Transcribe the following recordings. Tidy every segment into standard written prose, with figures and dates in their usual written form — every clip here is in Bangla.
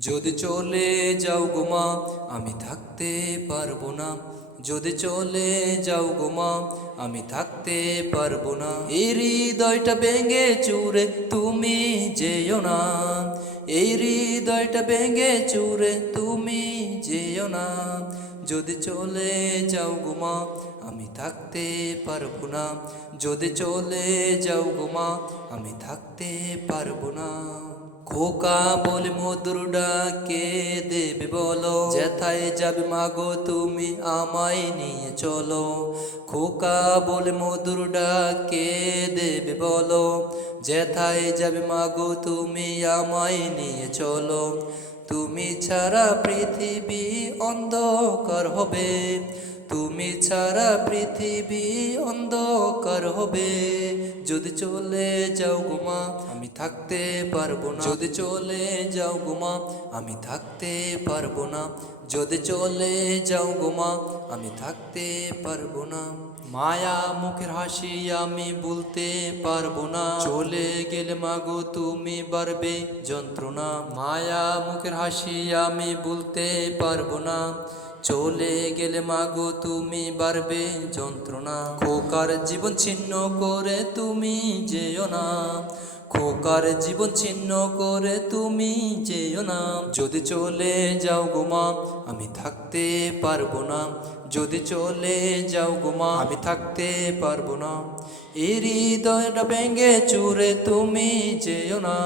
যদি চলে যাও গো মা আমি থাকতে পারবো না। যদি চলে যাও গো মা আমি থাকতে পারবো না। এই হৃদয়টা ভেঙে চুরে তুমি যেও না। এই হৃদয়টা ভেঙে চুরে তুমি যেও না। যদি চলে যাও গো মা আমি থাকতে পারবো না। যদি চলে যাও গো মা আমি থাকতে পারবো না। খোকা বলে মধুর ডাকে দেবে বলো, যেথায় যাবে মাগো তুমি আমায় নিয়ে চলো। খোকা বলে মধুর ডাকে দেবে বলো, যেথায় যাবে মাগো তুমি আমায় নিয়ে চলো। তুমি ছাড়া পৃথিবী অন্ধকার হবে, তুমি ছাড়া পৃথিবী অন্ধকার হবে। যদি চলে যাও গো মা আমি থাকতে পারবো না। যদি চলে যাও গো মা আমি থাকতে পারবো না। যদি চলে যাও গো মা আমি থাকতে পারবো না। মায়া মুখের হাসি আমি বলতে পারবো না। চলে গেলে মাগো তুমি বাড়বে যন্ত্রণা। মায়া মুখের হাসি আমি বলতে পারবো না। চলে গেলে মাগো তুমি বাড়বে যন্ত্রণা। খোকার জীবন ছিন্ন করে তুমি যেও না। খোকার জীবন ছিন্ন করে তুমি যেও না। যদি চলে যাও গো মা আমি থাকতে পারবো না। যদি চলে যাও গো মা আমি থাকতে পারবো না। এই হৃদয়টা ভেঙে চুরে তুমি যেও না।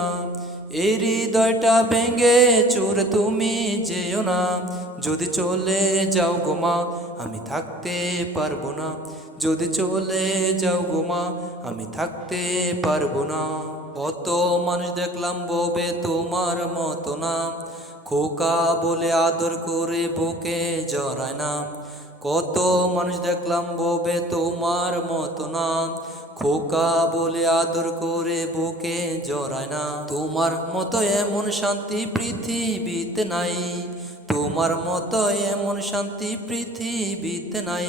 এই হৃদয়টা ভেঙে চুরে তুমি যেও না। যদি চলে যাও গো মা আমি থাকতে পারবো না। যদি চলে যাও গো মা আমি থাকতে পারবো না। কত মানুষ দেখলাম ববে তোমার মতো না। খোকা বলে আদর করে বুকে জড়ায় না। কত মানুষ দেখলাম ববে তোমার মতো না। খোকা বলে আদর করে বুকে জড়ায় না। তোমার মতো এমন শান্তি পৃথিবীতে নাই। তোমার মতো এমন শান্তি পৃথিবীতে নাই।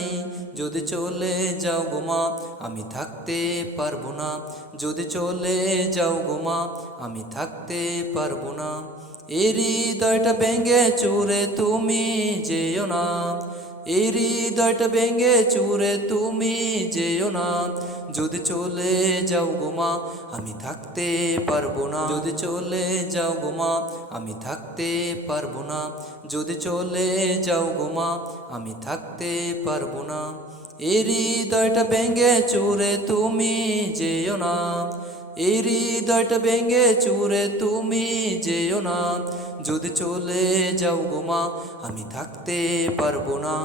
যদি চলে যাও গো মা আমি থাকতে পারবো না। যদি চলে যাও গো মা আমি থাকতে পারবো না। এই হৃদয়টা ভেঙে চুরে তুমি যেও না। এই হৃদয়টা ভেঙে চুরে তুমি যেও না। যদি চলে যাও গো মা আমি থাকতে পারবো না। যদি চলে যাও গো মা আমি থাকতে পারবো না। যদি চলে যাও গো মা আমি থাকতে পারবো না। এই হৃদয়টা ভেঙে চুরে তুমি যেও না। এই হৃদয়টা ভেঙে চুরে তুমি যেও না। যদি চলে যাও গো মা আমি থাকতে পারবো না।